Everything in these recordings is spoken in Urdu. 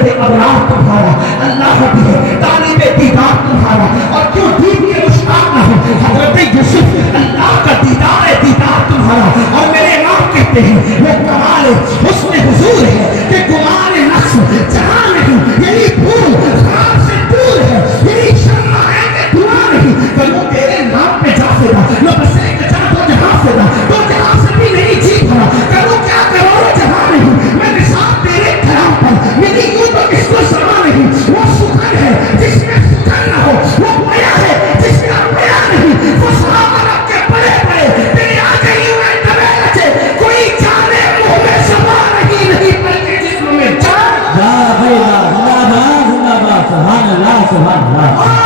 سید ابرار تمہارا، اللہ بھی ہے طالب دیدار تمہارا، اور کیوں دین کے مشتاق نہ ہو حضرت یوسف، اللہ کا دیدار تمہارا۔ اور میرے امام کہتے ہیں وہ کمال حسن حضور ہے کہ گمان نفس جہاں نہیں، یعنی دھول خواب سے دور ہے، یعنی شمع ہے کہ دھواں نہیں، کہ وہ تیرے نام پہ جا گا، نہ بسے کہ جا تو جہاں سے گا، تو جہاں سے بھی نہیں جی بھرا، کرو کیا کرو جہاں نہیں، میں نثار تیرے کلام پر، میری یوں تو کس کو سما نہیں، وہ سخن ہے جس میں سخن نہ ہو، وہ پیا ہے جس کا پیا نہیں، وہ صحابہ رب کے بڑے بڑے تیرے آگے یوں میں دبے رچے، کوئی جانے منہ میں شفا نہیں بلکہ جسم میں جان۔ واہ بھائی واہ، زندہ باد زندہ باد، سبحان اللہ سبحان اللہ۔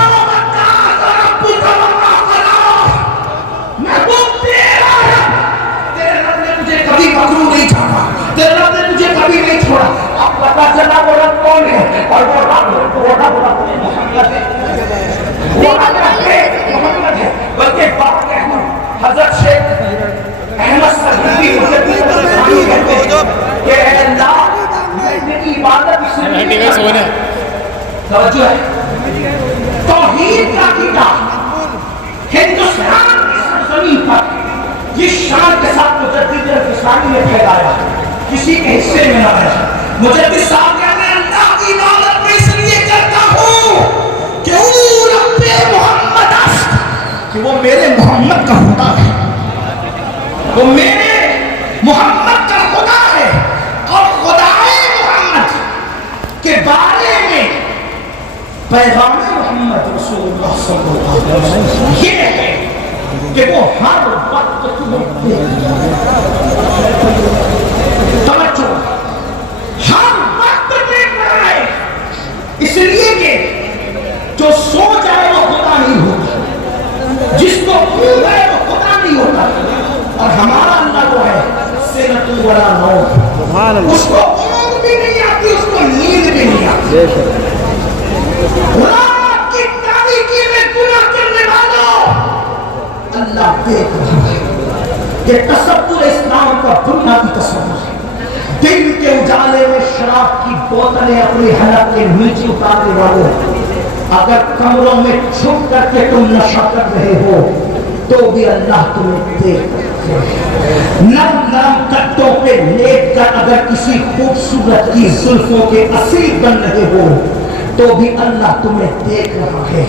مکرو نہیں چھاپا، تیرے رب نے تجھے کبھی نہیں چھوڑا۔ اب پتا چلا وہ رب کون ہے، اور وہ رب محمد ہے، وہ رب محمد ہے۔ بلکہ بات حضرت شیخ احمد سرحدی کہتے ہیں کہ اے اللہ میری عبادت اس لیے توجہ ہے، توحید کا کتاب ہندوستان کی سرزمین پر جس شان کے ساتھ مجدد الفسانی نے پھیلایا، کسی کے حصے میں نہ آیا۔ مجدد صاحب کہتے ہیں اللہ کی عبادت میں اس لیے کرتا ہوں کہ وہ رب محمد است، کہ وہ میرے محمد کا خدا ہے، وہ میرے محمد کا خدا ہے، اور خدائے محمد کے بارے میں پیغام محمد رسول اللہ صلی اللہ علیہ وسلم یہ ہے کہ وہ ہر وقت توجہ ہر وقت دیکھ رہا ہے، اس لیے کہ جو سو جائے وہ خدا نہیں ہوتا، جس کو اونگ ہے وہ خدا نہیں ہوتا، اور ہمارا اللہ وہ ہے سنۃ ولا نوم، اس کو اونگ بھی نہیں آتی، اس کو نیند بھی نہیں آتی۔ رات کی تاریکی میں گناہ کرنے والوں اللہ دیکھ رہا ہے۔ یہ تصور اسلام کا بنیادی تصور ہے۔ دن کے اجالے میں شراب کی بوتلیں اپنے حلق کے نیچے اتارنے والوں، اگر کمروں میں چھپ کر کے تم نشہ کر رہے ہو تو بھی اللہ تمہیں دیکھ رہا ہے۔ نرم نرم کٹوں پہ لیٹ کر اگر کسی خوبصورت کی زلفوں کے اسیر بن رہے ہو تو بھی اللہ تمہیں دیکھ رہا ہے۔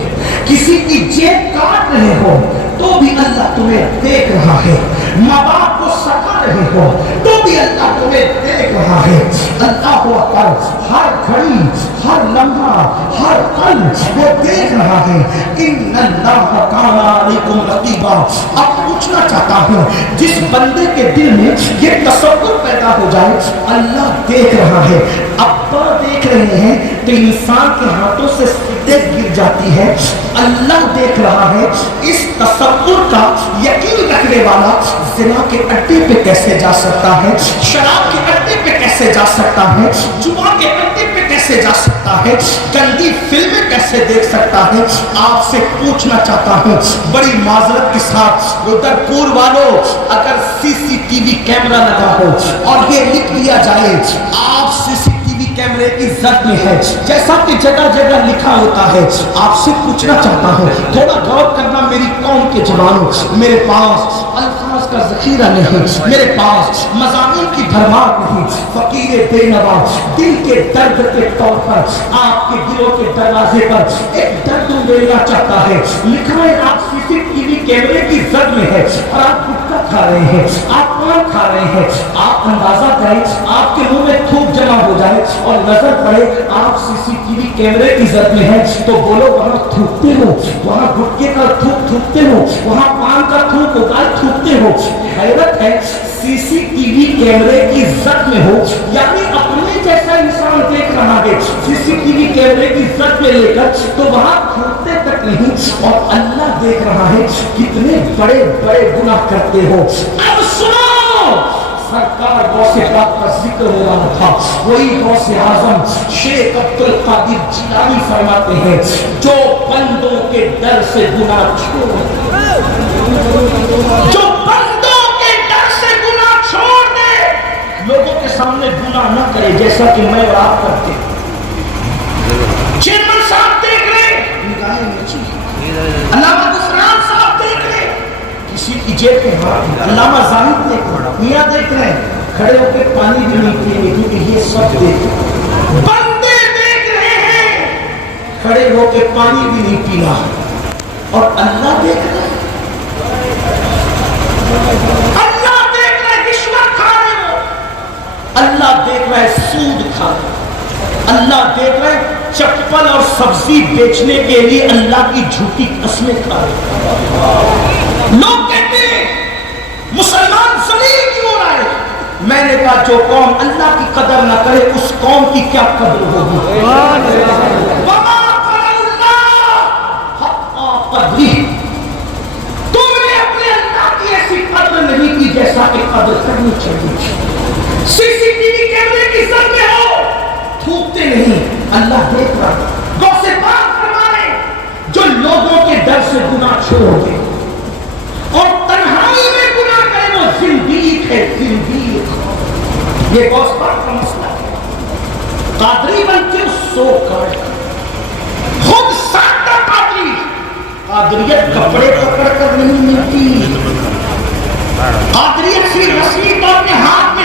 کسی کی جیب کاٹ رہے ہو تو بھی اللہ تمہیں دیکھ رہا ہے۔ ماں باپ کو ستا رہے ہو تو بھی اللہ تمہیں دیکھ رہا ہے۔ اللہ اکبر، ہر گھڑی ہر لمحہ ہر پل وہ دیکھ رہا ہے۔ ان اللہ کان علیکم رقیبا۔ اب پوچھنا چاہتا ہوں جس بندے کے دل میں یہ تصور پیدا ہو جائے اللہ دیکھ رہا ہے، ابا دیکھ رہے ہیں تو انسان کے ہاتھوں سے سیدھے گر جاتی ہے۔ اللہ دیکھ رہا ہے، اس تصور کا یقین رکھنے والا زنا کے اڈے پہ کیسے جا سکتا ہے، شراب کے اڈے پہ کیسے جا سکتا ہے، جوا کے اڈے پہ کیسے جا سکتا ہے، گندی فلمیں کیسے دیکھ سکتا ہے۔ آپ سے پوچھنا چاہتا ہوں بڑی معذرت کے ساتھ ادھر پور والوں، اگر سی سی ٹی وی کیمرہ لگا ہو اور یہ لکھ دیا جائے آپ سی سی ٹی وی کیمرے کی زد میں ہے، جیسا کہ جگہ جگہ لکھا ہوتا ہے، آپ سے پوچھنا چاہتا ہوں تھوڑا غور کرنا میری قوم کے جوانوں، میرے پاس الفاظ کا ذخیرہ نہیں، میرے پاس مضامین کی بھرمار نہیں، فقیر بے نوا دل کے درد کے طور پر آپ کے دلوں کے دروازے پر ایک درد دینا چاہتا ہے۔ لکھا ہے آپ سی سی ٹی وی کیمرے کی زد میں ہے اور آپ گٹکا کھا رہے ہیں، آپ پان کھا رہے ہیں، آپ اندازہ کریں آپ کے منہ میں تھوک جمع ہو جائے اور نظر پڑے آپ سی سی ٹی وی کیمرے کی زد میں ہے تو بولو وہاں تھوکتے ہو، وہاں گٹکے کا تھوک تھوکتے ہو، وہاں پان کا تھوک ہوتا ہے تھوکتے ہو۔ حیرت ہے سی سی ٹی وی کیمرے کی زد میں ہو، یعنی اپنے جیسا انسان دیکھ رہا ہے سی سی ٹی وی کیمرے کی زد میں لے کر تو وہاں تھوکتے تک نہیں، اور اللہ دیکھ رہا ہے کتنے بڑے بڑے گناہ کرتے ہو۔ اب سنو، سرکار غوث پاک کا ذکر ہو رہا تھا، وہی غوث اعظم شیخ عبد القادر جیلانی فرماتے ہیں جو بندوں کے ڈر سے گناہ چھوڑ، جو بندوں کے ڈر سے گناہ چھوڑ دے، لوگوں کے سامنے گناہ نہ کرے جیسا کہ میں اور آپ کرتے ہیں، علامہ غفران صاحب دیکھ رہے کسی کی جیب میں ہاتھ ہے، علامہ زاہد دیکھ رہے، میاں دیکھ رہے ہیں، کھڑے ہو کے پانی بھی نہیں پیے کیونکہ یہ سب دیکھ رہے، بندے دیکھ رہے ہیں، کھڑے ہو کے پانی بھی نہیں پینا، اور اللہ دیکھ رہا ہے، اللہ دیکھ رہا ہے رشوت کھا رہے ہو، اللہ دیکھ رہا ہے سود کھا رہے ہو، اللہ دیکھ رہا ہے چپل اور سبزی بیچنے کے لیے اللہ کی جھوٹی قسمیں کھا رہے ہو۔ لوگ کہتے ہیں مسلمان ذلیل کیوں ہو رہا ہے؟ میں نے کہا جو قوم اللہ کی قدر نہ کرے اس قوم کی کیا قدر ہوگی؟ وما قدر اللہ حق قدرہ، تم نے اپنے اللہ کی ایسی قدر نہیں کی جیسا کہ قدر کرنی چاہیے۔ سی سی ٹی وی کیمرے کی سر میں ہو، تھوکتے نہیں، اللہ دیکھ رہا ہے۔ غوث پاک فرما رہے جو لوگوں کے ڈر سے گناہ چھوڑ دے اور تنہائی میں گناہ کرے وہ زندیق ہے، زندیق۔ یہ غوث پاک کا مسئلہ ہے۔ قادری بنتے سو کر خود سادہ قادری، قادریت کپڑے پکڑ کر نہیں ملتی، قادریت صرف رسمی طور پہ ہاتھ میں